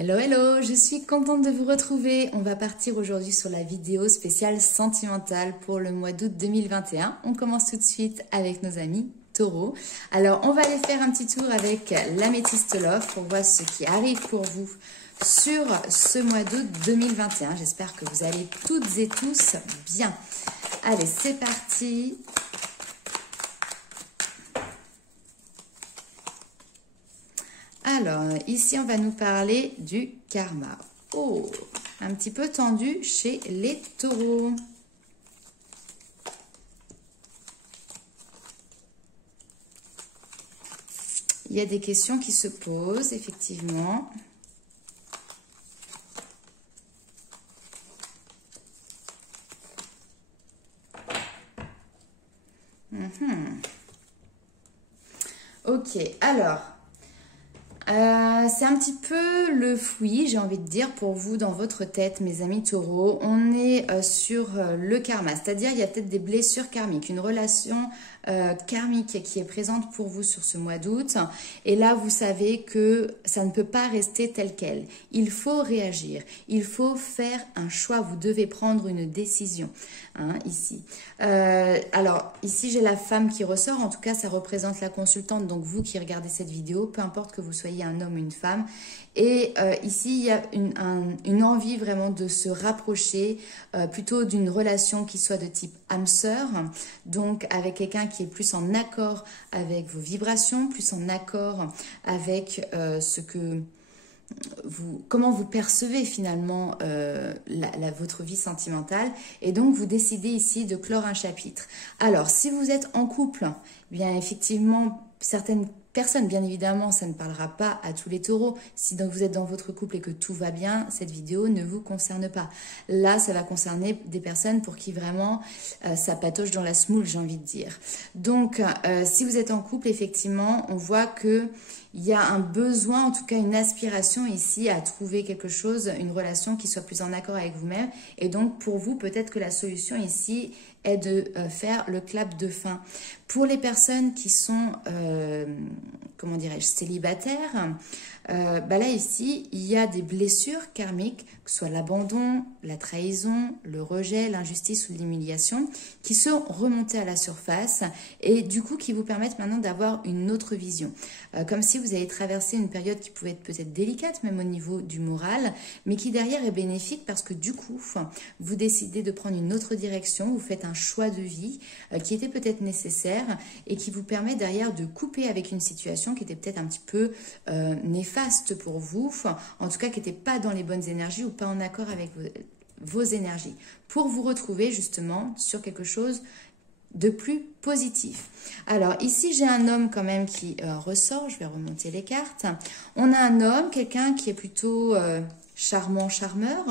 Hello, hello, je suis contente de vous retrouver. On va partir aujourd'hui sur la vidéo spéciale sentimentale pour le mois d'août 2021. On commence tout de suite avec nos amis taureaux. Alors, on va aller faire un petit tour avec l'améthyste love pour voir ce qui arrive pour vous sur ce mois d'août 2021. J'espère que vous allez toutes et tous bien. Allez, c'est parti. Alors, ici, on va nous parler du karma. Oh, un petit peu tendu chez les taureaux. Il y a des questions qui se posent, effectivement. Ok, alors... c'est un petit peu le fouillis, j'ai envie de dire, pour vous dans votre tête, mes amis taureaux. On est sur le karma, c'est-à-dire il y a peut-être des blessures karmiques, une relation karmique qui est présente pour vous sur ce mois d'août. Et là, vous savez que ça ne peut pas rester tel quel. Il faut réagir, il faut faire un choix, vous devez prendre une décision, hein, ici. Alors, ici, j'ai la femme qui ressort, en tout cas, ça représente la consultante, donc vous qui regardez cette vidéo, peu importe que vous soyez un homme ou une femme. Et ici, il y a une envie vraiment de se rapprocher, plutôt d'une relation qui soit de type âme-sœur, donc avec quelqu'un qui est plus en accord avec vos vibrations, plus en accord avec ce que comment vous percevez finalement votre vie sentimentale. Et donc, vous décidez ici de clore un chapitre. Alors, si vous êtes en couple, eh bien effectivement, certaines personnes, bien évidemment, ça ne parlera pas à tous les taureaux. Si donc vous êtes dans votre couple et que tout va bien, cette vidéo ne vous concerne pas. Là, ça va concerner des personnes pour qui vraiment ça patauge dans la semoule, j'ai envie de dire. Donc, si vous êtes en couple, effectivement, on voit que il y a un besoin, en tout cas une aspiration ici à trouver quelque chose, une relation qui soit plus en accord avec vous-même. Et donc, pour vous, peut-être que la solution ici est de faire le clap de fin. Pour les personnes qui sont, comment dirais-je, célibataires, là ici, il y a des blessures karmiques, que ce soit l'abandon, la trahison, le rejet, l'injustice ou l'humiliation, qui sont remontées à la surface et du coup qui vous permettent maintenant d'avoir une autre vision. Comme si vous avez traversé une période qui pouvait être peut-être délicate, même au niveau du moral, mais qui derrière est bénéfique parce que du coup, vous décidez de prendre une autre direction, vous faites un choix de vie qui était peut-être nécessaire et qui vous permet derrière de couper avec une situation qui était peut-être un petit peu néfaste pour vous, en tout cas qui n'était pas dans les bonnes énergies ou pas en accord avec vos énergies, pour vous retrouver justement sur quelque chose de plus positif. Alors ici j'ai un homme quand même qui ressort, je vais remonter les cartes. On a un homme, quelqu'un qui est plutôt charmant, charmeur,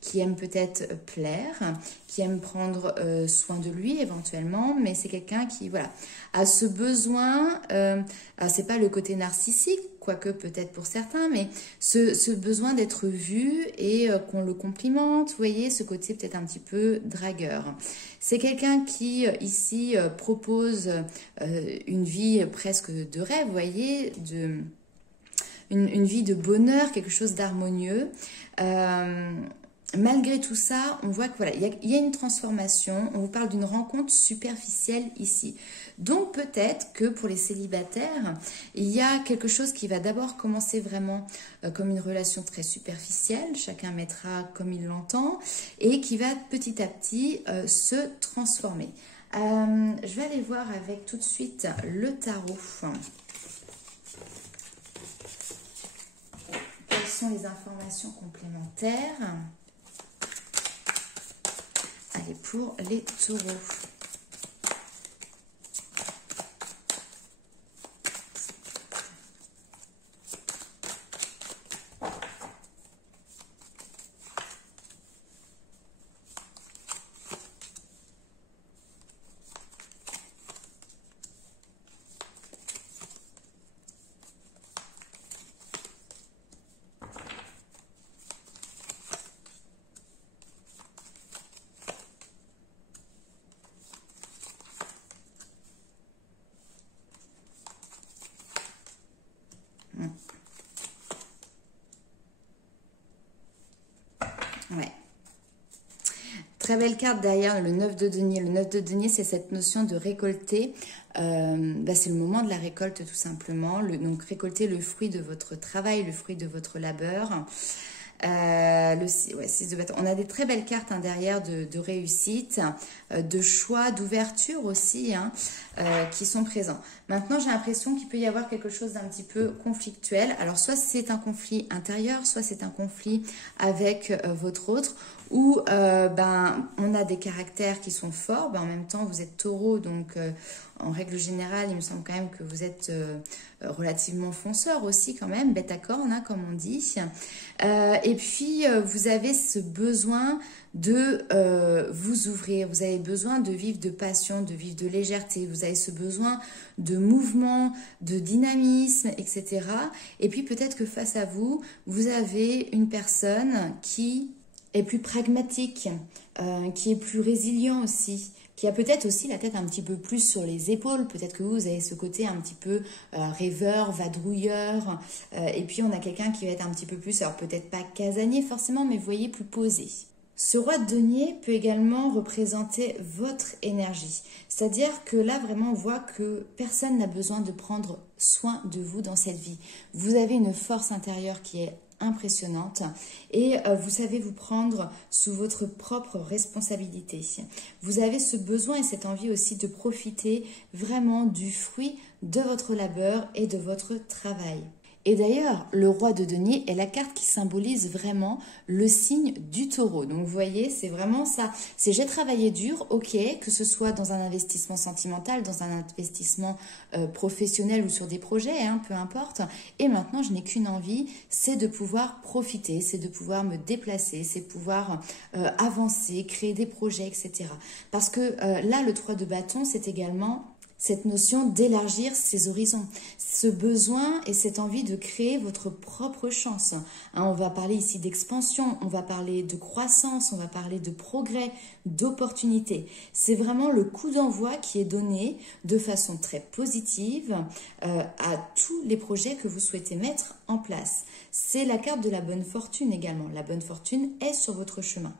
qui aime peut-être plaire, qui aime prendre soin de lui éventuellement, mais c'est quelqu'un qui voilà a ce besoin, c'est pas le côté narcissique, quoique peut-être pour certains, mais ce besoin d'être vu et qu'on le complimente, vous voyez, ce côté peut-être un petit peu dragueur. C'est quelqu'un qui ici propose une vie presque de rêve, vous voyez, une vie de bonheur, quelque chose d'harmonieux. Malgré tout ça, on voit que voilà, il y a une transformation. On vous parle d'une rencontre superficielle ici. Donc peut-être que pour les célibataires, il y a quelque chose qui va d'abord commencer vraiment comme une relation très superficielle. Chacun mettra comme il l'entend et qui va petit à petit se transformer. Je vais aller voir avec tout de suite le tarot. Quelles sont les informations complémentaires ? Allez, pour les taureaux. Ouais. Très belle carte derrière, le 9 de denier. Le 9 de denier, c'est cette notion de récolter. C'est le moment de la récolte tout simplement. Donc récolter le fruit de votre travail, le fruit de votre labeur. Le 6 de bâton. On a des très belles cartes derrière de réussite, de choix, d'ouverture aussi qui sont présents. Maintenant, j'ai l'impression qu'il peut y avoir quelque chose d'un petit peu conflictuel. Alors, soit c'est un conflit intérieur, soit c'est un conflit avec votre autre, où on a des caractères qui sont forts. En même temps, vous êtes taureau, donc en règle générale, il me semble quand même que vous êtes relativement fonceur aussi quand même, bête à corne, comme on dit. Et puis, vous avez ce besoin de vous ouvrir, vous avez besoin de vivre de passion, de vivre de légèreté, vous avez ce besoin de mouvement, de dynamisme, etc. Et puis peut-être que face à vous, vous avez une personne qui est plus pragmatique, qui est plus résilient aussi, qui a peut-être aussi la tête un petit peu plus sur les épaules. Peut-être que vous avez ce côté un petit peu rêveur, vadrouilleur. Et puis on a quelqu'un qui va être un petit peu plus, alors peut-être pas casanier forcément, mais vous voyez, plus posé. Ce roi de denier peut également représenter votre énergie. C'est-à-dire que là, vraiment, on voit que personne n'a besoin de prendre soin de vous dans cette vie. Vous avez une force intérieure qui est impressionnante et vous savez vous prendre sous votre propre responsabilité. Vous avez ce besoin et cette envie aussi de profiter vraiment du fruit de votre labeur et de votre travail. Et d'ailleurs, le roi de denier est la carte qui symbolise vraiment le signe du taureau. Donc vous voyez, c'est vraiment ça. C'est j'ai travaillé dur, ok, que ce soit dans un investissement sentimental, dans un investissement professionnel ou sur des projets, peu importe. Et maintenant, je n'ai qu'une envie, c'est de pouvoir profiter, c'est de pouvoir me déplacer, c'est pouvoir avancer, créer des projets, etc. Parce que là, le 3 de bâton, c'est également cette notion d'élargir ses horizons, ce besoin et cette envie de créer votre propre chance. On va parler ici d'expansion, on va parler de croissance, on va parler de progrès, d'opportunité. C'est vraiment le coup d'envoi qui est donné de façon très positive à tous les projets que vous souhaitez mettre en place. C'est la carte de la bonne fortune également. La bonne fortune est sur votre chemin.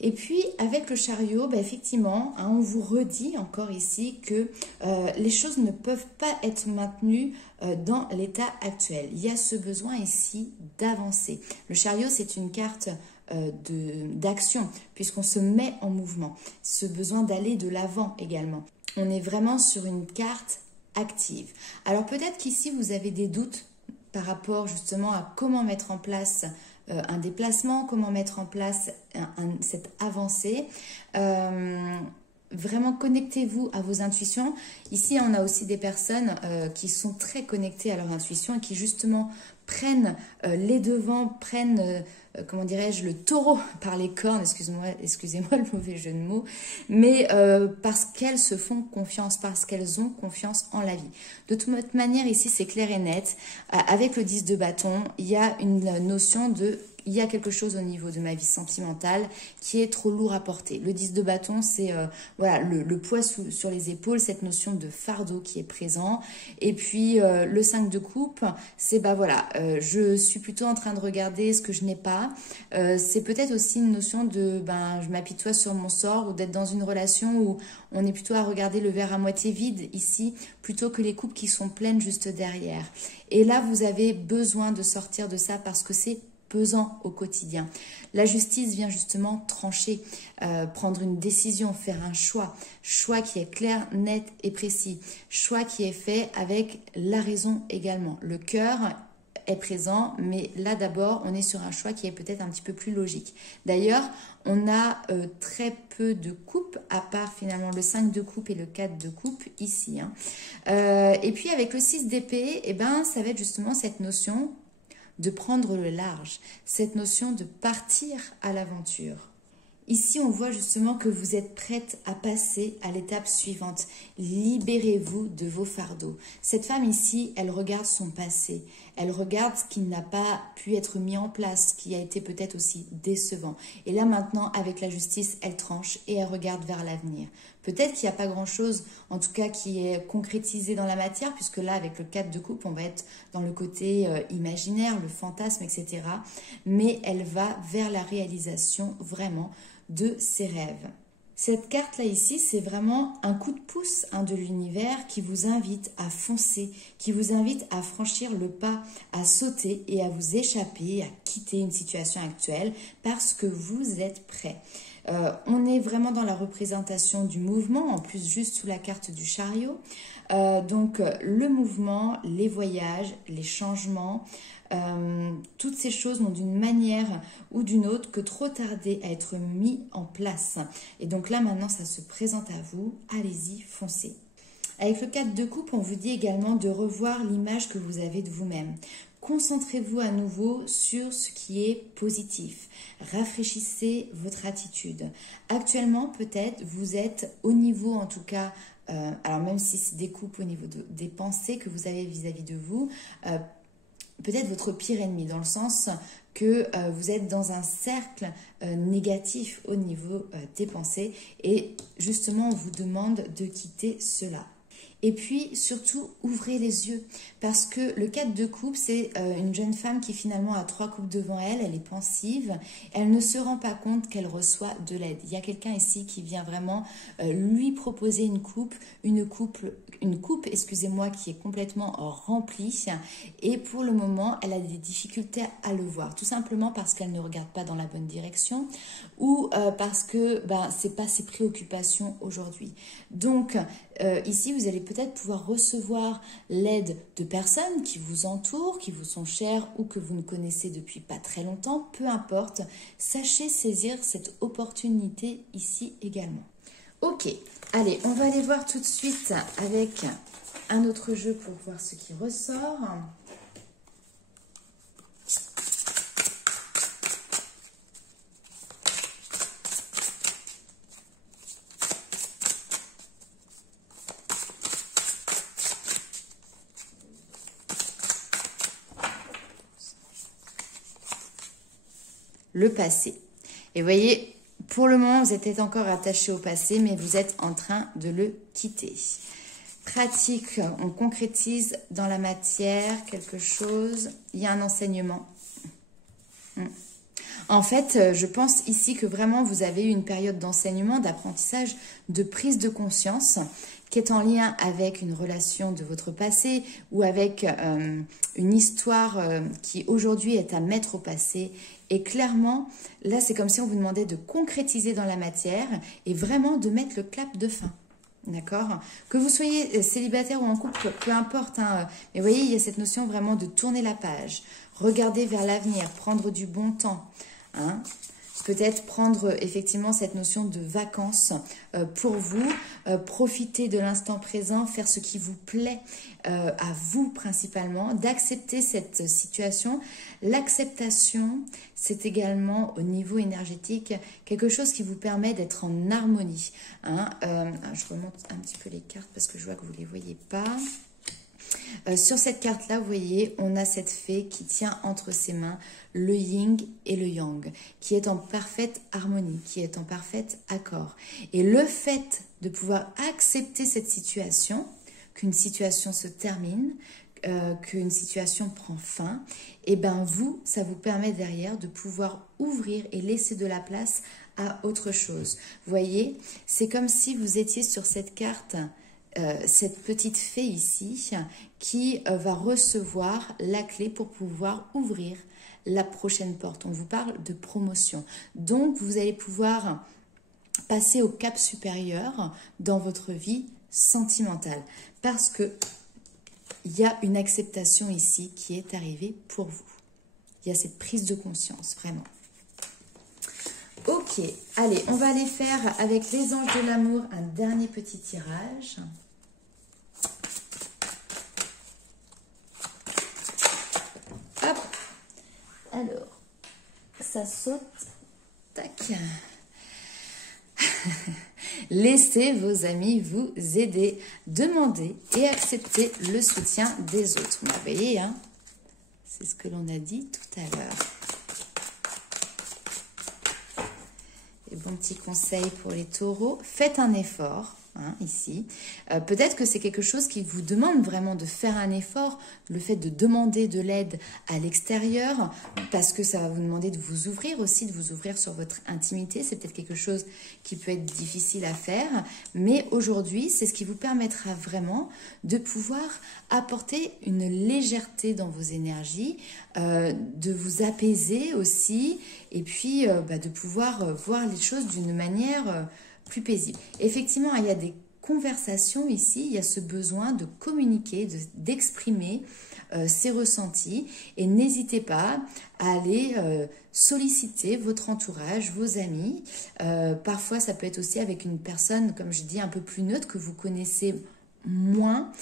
Et puis, avec le chariot, effectivement, on vous redit encore ici que les choses ne peuvent pas être maintenues dans l'état actuel. Il y a ce besoin ici d'avancer. Le chariot, c'est une carte d'action, puisqu'on se met en mouvement. Ce besoin d'aller de l'avant également. On est vraiment sur une carte active. Alors peut-être qu'ici, vous avez des doutes par rapport justement à comment mettre en place un déplacement, comment mettre en place cette avancée. Vraiment, connectez-vous à vos intuitions. Ici, on a aussi des personnes qui sont très connectées à leur intuition et qui justement prennent les devants, prennent, comment dirais-je, le taureau par les cornes, excusez-moi le mauvais jeu de mots, mais parce qu'elles se font confiance, parce qu'elles ont confiance en la vie. De toute manière, ici, c'est clair et net. Avec le 10 de bâton, il y a une notion de... Il y a quelque chose au niveau de ma vie sentimentale qui est trop lourd à porter. Le 10 de bâton, c'est voilà, le poids sur les épaules, cette notion de fardeau qui est présent. Et puis le 5 de coupe, c'est voilà, je suis plutôt en train de regarder ce que je n'ai pas. C'est peut-être aussi une notion de je m'apitoie sur mon sort ou d'être dans une relation où on est plutôt à regarder le verre à moitié vide ici plutôt que les coupes qui sont pleines juste derrière. Et là, vous avez besoin de sortir de ça parce que c'est pesant au quotidien. La justice vient justement trancher, prendre une décision, faire un choix qui est clair, net et précis, choix qui est fait avec la raison également. Le cœur est présent, mais là d'abord, on est sur un choix qui est peut-être un petit peu plus logique. D'ailleurs, on a très peu de coupes, à part finalement le 5 de coupe et le 4 de coupe ici. Et puis avec le 6 d'épée, ça va être justement cette notion de prendre le large, cette notion de partir à l'aventure. Ici, on voit justement que vous êtes prête à passer à l'étape suivante. Libérez-vous de vos fardeaux. Cette femme ici, elle regarde son passé. elle regarde ce qui n'a pas pu être mis en place, ce qui a été peut-être aussi décevant. Et là maintenant, avec la justice, elle tranche et elle regarde vers l'avenir. Peut-être qu'il n'y a pas grand-chose, en tout cas, qui est concrétisé dans la matière, puisque là, avec le 4 de coupe, on va être dans le côté imaginaire, le fantasme, etc. Mais elle va vers la réalisation vraiment de ses rêves. Cette carte-là ici, c'est vraiment un coup de pouce de l'univers qui vous invite à foncer, qui vous invite à franchir le pas, à sauter et à vous échapper, à quitter une situation actuelle parce que vous êtes prêt. On est vraiment dans la représentation du mouvement, en plus juste sous la carte du chariot. Donc le mouvement, les voyages, les changements, toutes ces choses n'ont d'une manière ou d'une autre que trop tardé à être mis en place. Et donc là maintenant ça se présente à vous, allez-y, foncez. Avec le 4 de coupe, on vous dit également de revoir l'image que vous avez de vous-même. Concentrez-vous à nouveau sur ce qui est positif. Rafraîchissez votre attitude. Actuellement, peut-être, vous êtes au niveau, en tout cas, alors même si c'est des coupes au niveau des pensées que vous avez vis-à-vis de vous, peut-être votre pire ennemi, dans le sens que vous êtes dans un cercle négatif au niveau des pensées et justement, on vous demande de quitter cela. Et puis, surtout, ouvrez les yeux. Parce que le 4 de coupe, c'est une jeune femme qui finalement a 3 coupes devant elle. Elle est pensive. Elle ne se rend pas compte qu'elle reçoit de l'aide. Il y a quelqu'un ici qui vient vraiment lui proposer une coupe, excusez-moi, qui est complètement remplie. Et pour le moment, elle a des difficultés à le voir. Tout simplement parce qu'elle ne regarde pas dans la bonne direction ou parce que c'est pas ses préoccupations aujourd'hui. Donc, ici, vous allez peut-être pouvoir recevoir l'aide de personnes qui vous entourent, qui vous sont chères ou que vous ne connaissez depuis pas très longtemps, peu importe. Sachez saisir cette opportunité ici également. Ok, allez, on va aller voir tout de suite avec un autre jeu pour voir ce qui ressort. Le passé. Et vous voyez, pour le moment, vous êtes peut-être encore attaché au passé, mais vous êtes en train de le quitter. Pratique, on concrétise dans la matière quelque chose. Il y a un enseignement. En fait, je pense ici que vraiment vous avez eu une période d'enseignement, d'apprentissage, de prise de conscience qui est en lien avec une relation de votre passé ou avec une histoire qui aujourd'hui est à mettre au passé. Et clairement, là, c'est comme si on vous demandait de concrétiser dans la matière et vraiment de mettre le clap de fin. D'accord? Que vous soyez célibataire ou en couple, peu importe. Mais vous voyez, il y a cette notion vraiment de tourner la page, regarder vers l'avenir, prendre du bon temps. Peut-être prendre effectivement cette notion de vacances pour vous, profiter de l'instant présent, faire ce qui vous plaît à vous principalement, d'accepter cette situation. L'acceptation, c'est également au niveau énergétique quelque chose qui vous permet d'être en harmonie. Je remonte un petit peu les cartes parce que je vois que vous ne les voyez pas. Sur cette carte-là, vous voyez, on a cette fée qui tient entre ses mains le yin et le yang, qui est en parfaite harmonie, qui est en parfait accord. Et le fait de pouvoir accepter cette situation, qu'une situation se termine, qu'une situation prend fin, et bien vous, ça vous permet derrière de pouvoir ouvrir et laisser de la place à autre chose. Vous voyez, c'est comme si vous étiez sur cette carte, cette petite fée ici qui va recevoir la clé pour pouvoir ouvrir la prochaine porte. On vous parle de promotion. Donc, vous allez pouvoir passer au cap supérieur dans votre vie sentimentale parce que il y a une acceptation ici qui est arrivée pour vous. Il y a cette prise de conscience, vraiment. Ok, allez, on va aller faire avec les anges de l'amour un dernier petit tirage. Hop, alors, ça saute, tac. Laissez vos amis vous aider, demandez et acceptez le soutien des autres. Vous voyez, C'est ce que l'on a dit tout à l'heure. Et bon petit conseil pour les taureaux, faites un effort. Ici. Peut-être que c'est quelque chose qui vous demande vraiment de faire un effort, le fait de demander de l'aide à l'extérieur, parce que ça va vous demander de vous ouvrir aussi, de vous ouvrir sur votre intimité. C'est peut-être quelque chose qui peut être difficile à faire, mais aujourd'hui, c'est ce qui vous permettra vraiment de pouvoir apporter une légèreté dans vos énergies, de vous apaiser aussi, et puis de pouvoir voir les choses d'une manière plus paisible. Effectivement, il y a des conversations ici, il y a ce besoin de communiquer, d'exprimer ses ressentis, et n'hésitez pas à aller solliciter votre entourage, vos amis. Parfois, ça peut être aussi avec une personne, comme je dis, un peu plus neutre, que vous connaissez moins,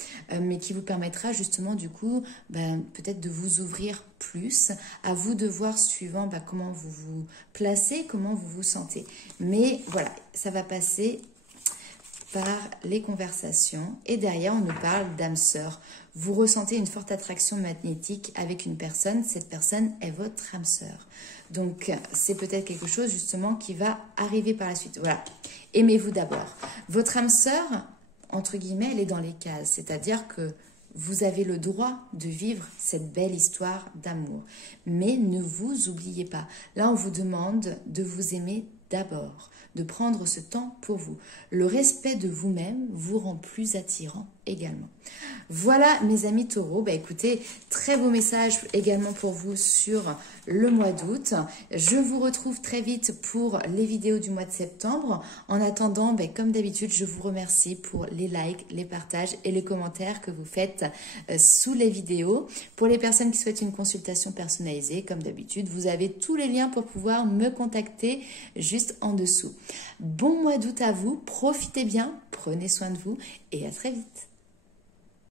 mais qui vous permettra justement du coup peut-être de vous ouvrir plus. À vous de voir suivant comment vous vous placez, comment vous vous sentez. Mais voilà, ça va passer par les conversations, et derrière on nous parle d'âme sœur. Vous ressentez une forte attraction magnétique avec une personne, cette personne est votre âme sœur. Donc c'est peut-être quelque chose justement qui va arriver par la suite. Voilà, aimez-vous d'abord. Votre âme sœur, entre guillemets, elle est dans les cases, c'est-à-dire que vous avez le droit de vivre cette belle histoire d'amour. Mais ne vous oubliez pas. Là, on vous demande de vous aimer d'abord, de prendre ce temps pour vous. Le respect de vous-même vous rend plus attirant également. Voilà mes amis taureaux, écoutez, très beau message également pour vous sur le mois d'août. Je vous retrouve très vite pour les vidéos du mois de septembre. En attendant, comme d'habitude, je vous remercie pour les likes, les partages et les commentaires que vous faites sous les vidéos. Pour les personnes qui souhaitent une consultation personnalisée, comme d'habitude, vous avez tous les liens pour pouvoir me contacter juste en dessous. Bon mois d'août à vous, profitez bien, prenez soin de vous et à très vite.